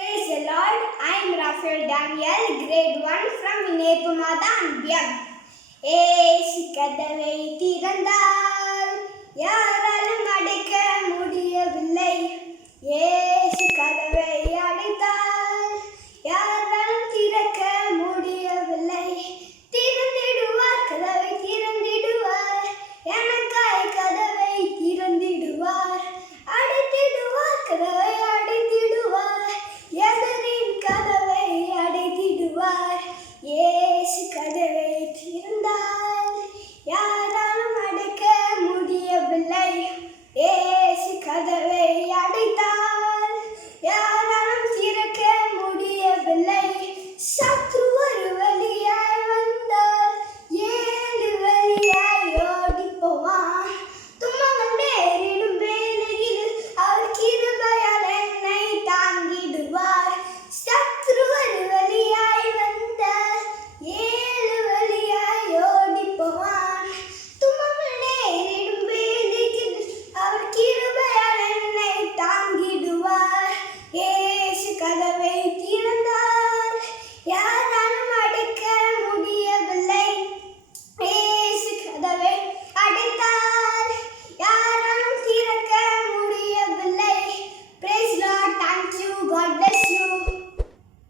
Praise the Lord. I am Raphael Daniel, grade 1 from Inepumada Ambiam. ஏசு கதவை திறந்தால் யாராலும்